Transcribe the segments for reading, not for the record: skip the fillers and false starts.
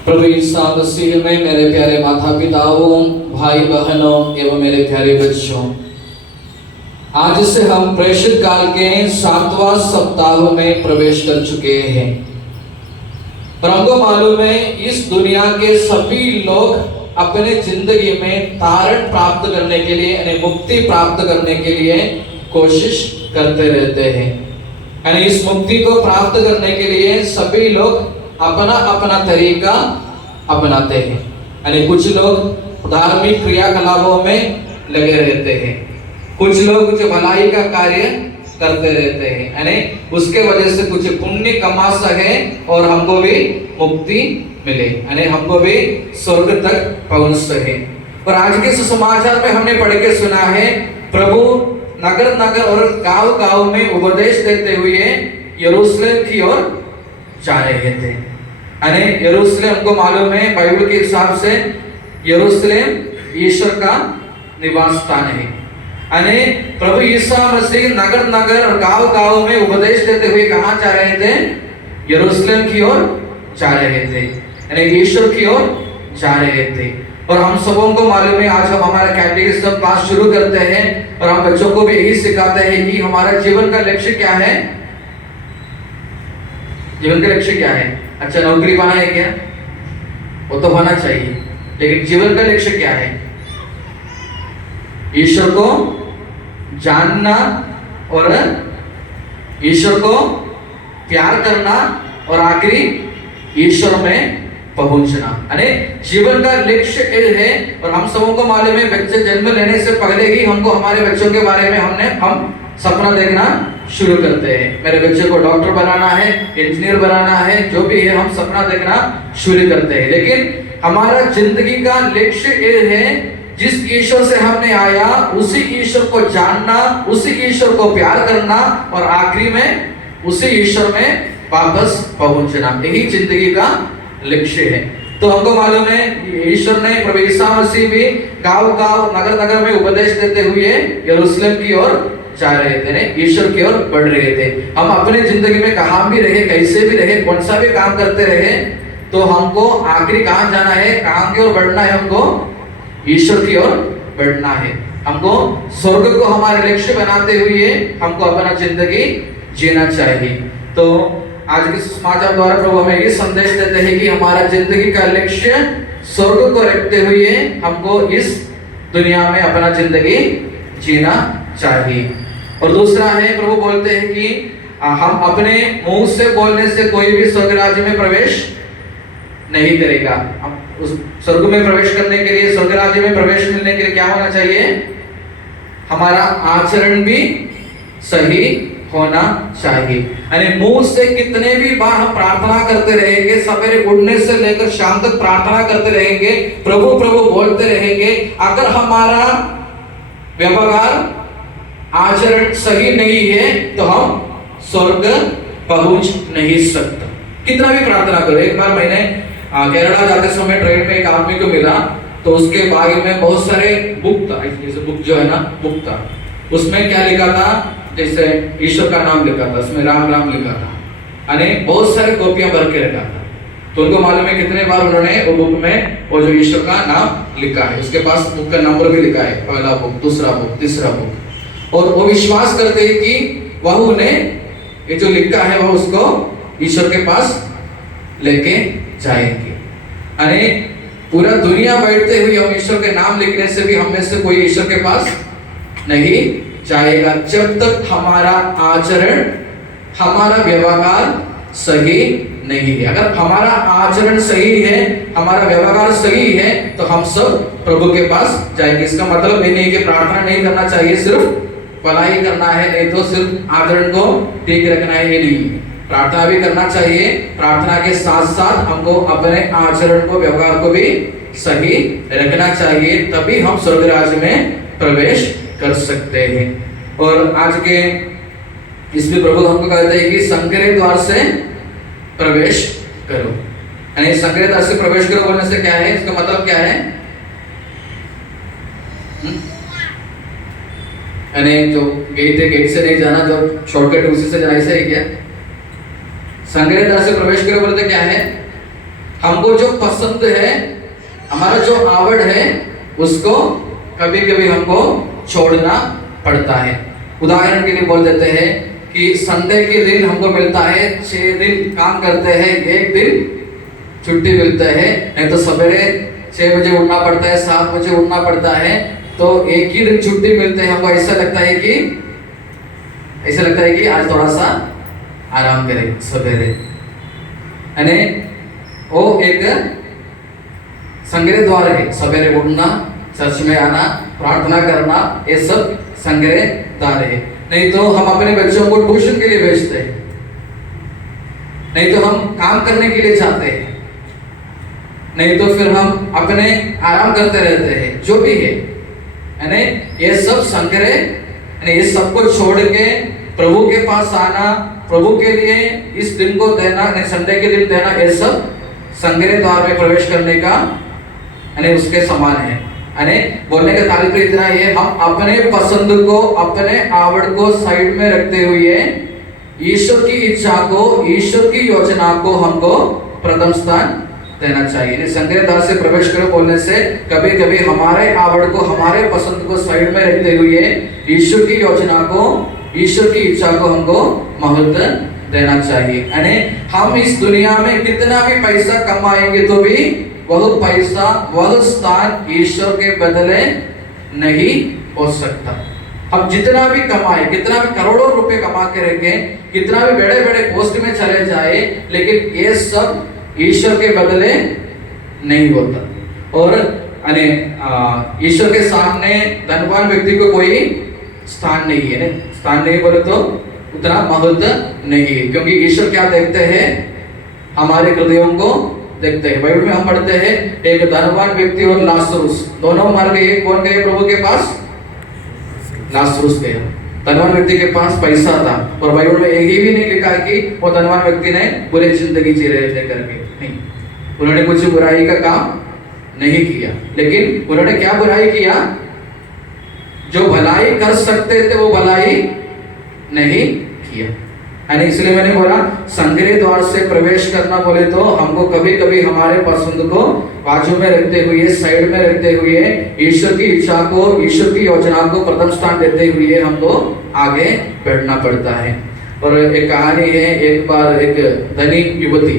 प्रभु ईसा मसीह में मेरे प्यारे माता पिताओं, भाई बहनों एवं मेरे प्यारे बच्चों, आज से हम प्रेषित काल के 7वां सप्ताह में प्रवेश कर चुके हैं। पर हमको मालूम है इस दुनिया के सभी लोग अपने जिंदगी में तारण प्राप्त करने के लिए यानी मुक्ति प्राप्त करने के लिए कोशिश करते रहते हैं। यानी इस मुक्ति को प्राप्त करने के लिए सभी लोग अपना अपना तरीका अपनाते हैं। यानी कुछ लोग धार्मिक क्रियाकलापों में लगे रहते हैं, कुछ लोग कुछ भलाई का कार्य करते रहते हैं, यानी उसके वजह से कुछ पुण्य कमा सके और हमको भी मुक्ति मिले, यानी हमको भी स्वर्ग तक पहुंच सके। और आज के सुसमाचार में हमने पढ़ के सुना है प्रभु नगर नगर और गांव गांव में उपदेश देते हुए यरूशलेम की ओर जा रहे थे। यानी यरूशलेम हमको मालूम है बाइबल के हिसाब से यरूशलेम ईश्वर का निवास स्थान है। यानी प्रभु ईसा मसीह नगर नगर और गांव गांव में उपदेश देते हुए कहां जा रहे थे? यरूशलेम की ओर जा रहे थे, यानी ईश्वर की ओर जा रहे थे। और हम सबों को मालूम है आज हम हमारा कैटेकिज्म क्लास शुरू करते हैं और हम बच्चों को भी यही सिखाते हैं कि हमारा जीवन का लक्ष्य क्या है। जीवन का लक्ष्य क्या है? अच्छा नौकरी पाना है क्या? वो तो होना चाहिए, लेकिन जीवन का लक्ष्य क्या है? ईश्वर को जानना और ईश्वर को प्यार करना और आखिरी ईश्वर में पहुंचना, यानी जीवन का लक्ष्य है। और हम सबों को मालूम है बच्चे जन्म लेने से पहले ही हमको हमारे बच्चों के बारे में हम सपना देखना शुरू करते हैं। मेरे बच्चे को डॉक्टर बनाना है, इंजीनियर बनाना है, जो भी है हम सपना देखना शुरू करते हैं। लेकिन हमारा जिंदगी का लक्ष्य ये है जिस ईश्वर से हमने आया उसी ईश्वर को जानना, उसी ईश्वर को प्यार करना और आखिरी में उसी ईश्वर में वापस पहुंचना, यही जिंदगी का लक्ष्य है। तो हमको मालूम है ईश्वर ने प्रभु ईसा मसीह भी गांव गांव नगर नगर में उपदेश देते हुए यरूशलेम की ओर जा रहे थे, ईश्वर की ओर बढ़ रहे थे। हम अपने जिंदगी में कहां भी रहे, कैसे भी रहे, कौन सा भी काम करते रहे, तो हमको आखिरी कहां जाना है, कहां की ओर बढ़ना है? हमको ईश्वर की ओर बढ़ना है। हमको स्वर्ग को हमारे लक्ष्य बनाते हुए हमको अपना जिंदगी जीना चाहिए। तो आज के समाचार द्वारा प्रभु हमें ये संदेश देते हैं कि हमारा जिंदगी का लक्ष्य स्वर्ग को रखते हुए हमको इस दुनिया में अपना जिंदगी जीना चाहिए। और दूसरा है प्रभु बोलते हैं कि हम अपने मुंह से बोलने से कोई भी स्वर्ग राज्य में प्रवेश नहीं करेगा। हम उस स्वर्ग में प्रवेश करने के लिए, स्वर्ग राज्य में प्रवेश मिलने के लिए क्या होना चाहिए? हमारा आचरण भी सही होना चाहिए। यानी मुंह से कितने भी बार हम प्रार्थना करते रहेंगे, सवेरे उठने से लेकर शाम तक प्रार्थना करते रहेंगे, प्रभु प्रभु बोलते रहेंगे, अगर हमारा व्यवहार आचरण सही नहीं है तो हम स्वर्ग पहुंच नहीं सकते। कितना भी प्रार्थना करो। एक बार मैंने केरला जाते समय ट्रेन में एक आदमी को मिला, तो उसके बैग में बहुत सारे बुक था, जैसे बुक जो है ना बुक था, उसमें क्या लिखा था? जैसे ईश्वर का नाम लिखा था, उसमें राम राम लिखा था, यानी बहुत सारे कॉपियां भर के रखा था। तो उनको मालूम है कितने बार उन्होंने वो बुक में वो जो ईश्वर का नाम लिखा है, उसके पास बुक का नंबर भी लिखा है, पहला बुक, दूसरा बुक, तीसरा बुक। और वो विश्वास करते हैं कि वह उन्हें ये जो लिखा है वह उसको ईश्वर के पास लेके जाएंगे। यानी पूरा दुनिया बैठते हुए हम ईश्वर के नाम लिखने से भी हम में से कोई ईश्वर के पास नहीं जाएगा जब तक हमारा आचरण, हमारा व्यवहार सही नहीं है। अगर हमारा आचरण सही है, हमारा व्यवहार सही है, तो हम सब प्रभु के पास जाएंगे। इसका मतलब ये नहीं कि प्रार्थना नहीं करना चाहिए, सिर्फ भलाई करना है, नहीं तो सिर्फ आचरण को ठीक रखना है, ये नहीं। प्रार्थना भी करना चाहिए, प्रार्थना के साथ साथ हमको अपने आचरण को, व्यवहार को भी सही रखना चाहिए, तभी हम स्वर्ग राज्य में प्रवेश कर सकते हैं। और आज के इसमें प्रभु हमको कहते हैं कि संकरे द्वार से प्रवेश करो। यानी संकरे द्वार से प्रवेश करो बोलने से क्या है, इसका मतलब क्या है? यानी जो गेट है, गेट से नहीं जाना, जो शॉर्टकट उसी से जाना, ऐसा है क्या? संकरे द्वार से प्रवेश करो बोलते क्या है? हमको जो पसंद है, हमारा जो आवड़ है, उसको कभी कभी हमको छोड़ना पड़ता है। उदाहरण के लिए बोल देते हैं कि संडे के दिन हमको मिलता है, 6 दिन काम करते हैं, 1 दिन छुट्टी मिलता है। नहीं तो सवेरे 6 बजे उठना पड़ता है, 7 बजे उठना पड़ता है, तो एक ही दिन छुट्टी मिलते हैं। हमको ऐसा लगता है कि आज थोड़ा सा आराम करें सवेरे, यानी वो एक संग्रह द्वार है। सवेरे उठना, चर्च में आना, प्रार्थना करना, ये सब संग्रह द्वार है। नहीं तो हम अपने बच्चों को ट्यूशन के लिए भेजते हैं, नहीं तो हम काम करने के लिए जाते हैं, नहीं तो फिर हम अपने आराम करते रहते हैं, जो भी है। यानी ये सब संग्रह, यानी ये सब को छोड़ के प्रभु के पास आना, प्रभु के लिए इस दिन को देना, संडे के दिन देना, ये सब संग्रह द्वार में प्रवेश करने का यानी उसके समान है। यानी बोलने का तात्पर्य इतना ही है, हम अपने पसंद को, अपने आवड़ को साइड में रखते हुए ईश्वर की इच्छा को, ईश्वर की योजना को हमको प्रथम स्थान देना चाहिए। संग्रह द्वार से प्रवेश करो बोलने से कभी कभी हमारे आवड़ को, हमारे पसंद को साइड में रखते हुए ईश्वर की योजना को, ईश्वर की इच्छा को हमको महत्व देना चाहिए। यानी हम इस दुनिया में कितना भी पैसा कमाएंगे तो भी वह पैसा, वह स्थान ईश्वर के बदले नहीं हो सकता। हम जितना भी कमाए, कितना भी करोड़ों रुपए कमा के रखें, कितना भी बड़े बड़े पोस्ट में चले जाए, लेकिन ये सब ईश्वर के बदले नहीं होता। और ईश्वर के सामने धनवान व्यक्ति को कोई स्थान नहीं है। स्थान नहीं बोले तो उतना महत्व नहीं है, क्योंकि ईश्वर क्या देखते हैं, हमारे हृदयों को देखते हैं। बाइबल में हम पढ़ते हैं एक धनवान व्यक्ति और लाजरुस दोनों मर गए। कौन गए प्रभु के पास? लाजरुस गया। धनवान व्यक्ति के पास पैसा था, और बाइबल में यही भी नहीं लिखा है कि वो धनवान व्यक्ति ने बुरी जिंदगी जी रहे थे करके, नहीं। उन्होंने कुछ बुराई का काम नहीं किया, लेकिन उन्होंने क्या बुराई किया? जो भलाई कर सकते थे वो भलाई नहीं किया। यानी इसलिए मैंने बोला संग्रह द्वार से प्रवेश करना बोले तो हमको कभी कभी हमारे पसंद को बाजू में रखते हुए, साइड में रखते हुए, ईश्वर की इच्छा को, ईश्वर की योजना को प्रथम स्थान देते हुए हमको आगे बढ़ना पड़ता है। और एक कहानी है, एक बार एक धनी युवती,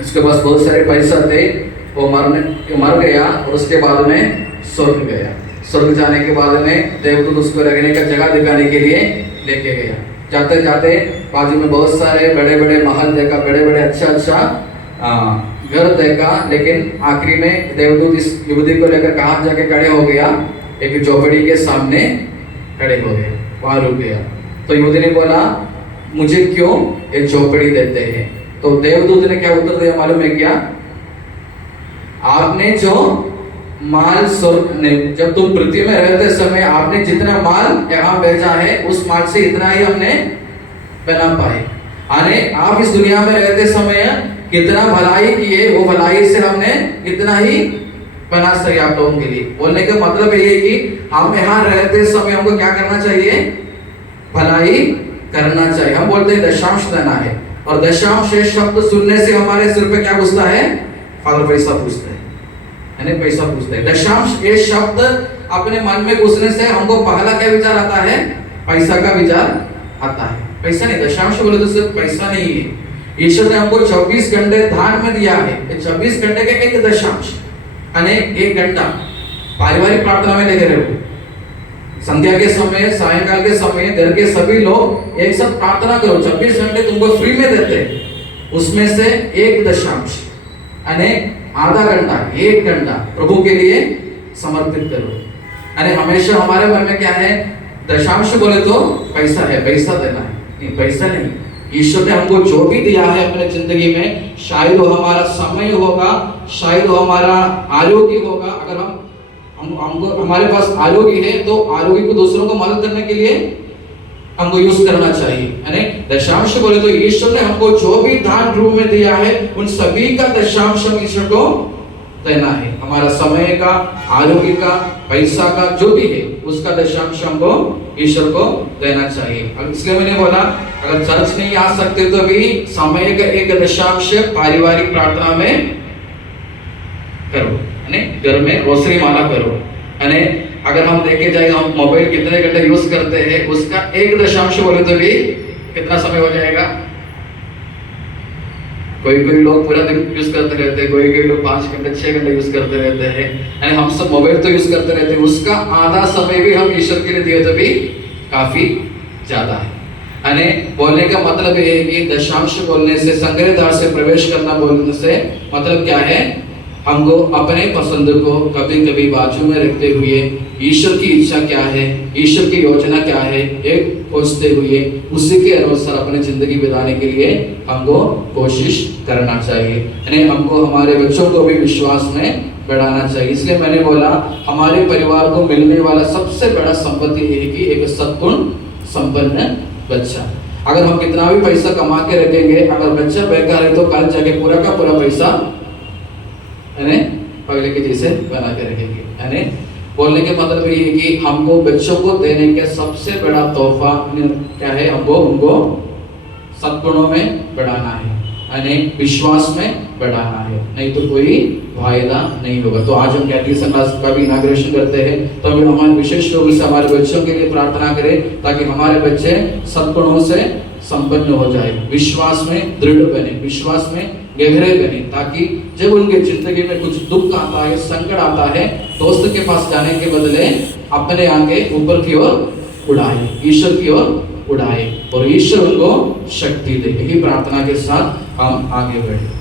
उसके पास बहुत सारे पैसा थे, वो मर गया और उसके बाद में स्वर्ग गया। स्वर्ग जाने के बाद में देवदूत उसको रहने का जगह दिखाने के लिए लेके गया। जाते जाते बाजू में बहुत सारे बड़े बड़े महल देखा, बड़े बड़े अच्छा घर देखा, लेकिन आखिरी में देवदूत इस युवती को लेकर कहाँ जाके खड़े हो गया? एक झोपड़ी के सामने खड़े हो गए, वहां रुक गया। तो युवती ने बोला मुझे क्यों एक झोपड़ी देते हैं? तो देवदूत ने क्या उत्तर दिया मालूम है क्या? आपने जो माल जब तुम पृथ्वी में रहते समय आपने जितना माल यहाँ भेजा है, उस माल से इतना ही हमने बना पाए। यानी आप इस दुनिया में रहते समय कितना भलाई किए, वो भलाई से हमने इतना ही बना सके आप लोगों के लिए। बोलने का मतलब ये है कि हम यहाँ रहते समय हमको क्या करना चाहिए? भलाई करना चाहिए। हम बोलते हैं दशांश देना है, और दशांश शब्द सुनने से हमारे सिर पे क्या पूछता है? फादर पैसा पूछता है, यानी पैसा पूछता है। दशांश ये शब्द अपने मन में घुसने से हमको पहला क्या विचार आता है? पैसा का विचार आता है। पैसा नहीं, दशांश बोले तो सिर्फ पैसा नहीं है। ईश्वर ने हमको 24 घंटे दान में दिया है। 24 घंटे के एक दशांश, यानी 1 घंटा पारिवारिक प्रार्थना में लगे रहो। संध्या के समय, सायंकाल के समय घर के सभी लोग एक साथ प्रार्थना करो। 24 घंटे तुमको फ्री में देते हैं, उसमें से 1 दशांश यानी आधा घंटा, 1 घंटा प्रभु के लिए समर्पित करो। यानी हमेशा हमारे मन में क्या है? दशांश बोले तो पैसा है, पैसा देना है। नहीं, पैसा नहीं। ईश्वर ने हमको जो भी दिया है अपने जिंदगी में, शायद वो हमारा समय होगा, शायद वो हमारा आरोग्य होगा। अगर हमको हमारे पास आरोग्य है तो आरोग्य को दूसरों को मदद करने के लिए हमको यूज करना चाहिए। यानी दशांश बोले तो ईश्वर ने हमको जो भी दान रूप में दिया है, उन सभी का दशांश ईश्वर को देना है। हमारा समय का, आरोग्य का, पैसा का, जो भी है उसका दशांश हमको ईश्वर को देना चाहिए। अब इसलिए मैंने बोला अगर चर्च नहीं आ सकते तो भी समय का एक दशांश पारिवारिक प्रार्थना में करो, यानी घर में रोसरी माला करो। यानी अगर हम देखे जाए हम मोबाइल कितने घंटे यूज करते हैं उसका एक दशांश बोले तो भी कितना समय हो जाएगा। कोई कोई लोग पूरा दिन यूज करते रहते हैं, कोई कोई लोग 5 घंटे 6 घंटे यूज करते रहते हैं, यानी हम सब मोबाइल तो यूज करते रहते हैं, उसका आधा समय भी हम ईश्वर के लिए दिए तो भी काफी ज्यादा है। यानी बोलने का मतलब ये है कि दशांश बोलने से, संग्रह द्वार से प्रवेश करना बोलने से मतलब क्या है, हमको अपने पसंद को कभी कभी बाजू में रखते हुए ईश्वर की इच्छा क्या है, ईश्वर की योजना क्या है, एक खोजते हुए उसी के अनुसार अपनी जिंदगी बिताने के लिए हमको कोशिश करना चाहिए। यानी हमको हमारे बच्चों को भी विश्वास में बढ़ाना चाहिए। इसलिए मैंने बोला हमारे परिवार को मिलने वाला सबसे बड़ा संपत्ति ये है कि एक सद्गुण संपन्न बच्चा। अगर हम कितना भी पैसा कमा के रखेंगे, अगर बच्चा बेकार है तो कल जाके पूरा का पूरा पैसा पहले के जैसे बना के रखेंगे। यानी बोलने के मतलब ये है कि हमको बच्चों को देने के सबसे बड़ा तोहफा क्या है, हमको उनको सद्गुणों में बढ़ाना है, यानी विश्वास में बढ़ाना है, नहीं तो कोई फायदा नहीं होगा। तो आज हम कैटेकिज्म क्लास का भी इनॉग्रेशन करते हैं, तो हम हमारे विशेष रूप से हमारे बच्चों के लिए प्रार्थना करें ताकि हमारे बच्चे सद्गुणों से संपन्न हो जाए, विश्वास में दृढ़ बने, विश्वास में गहरे बने, ताकि जब उनके जिंदगी में कुछ दुख आता है, संकट आता है, दोस्त के पास जाने के बदले अपने आगे ऊपर की ओर उड़ाए, ईश्वर की ओर उड़ाए और ईश्वर उनको शक्ति दे। यही प्रार्थना के साथ हम आगे बढ़े।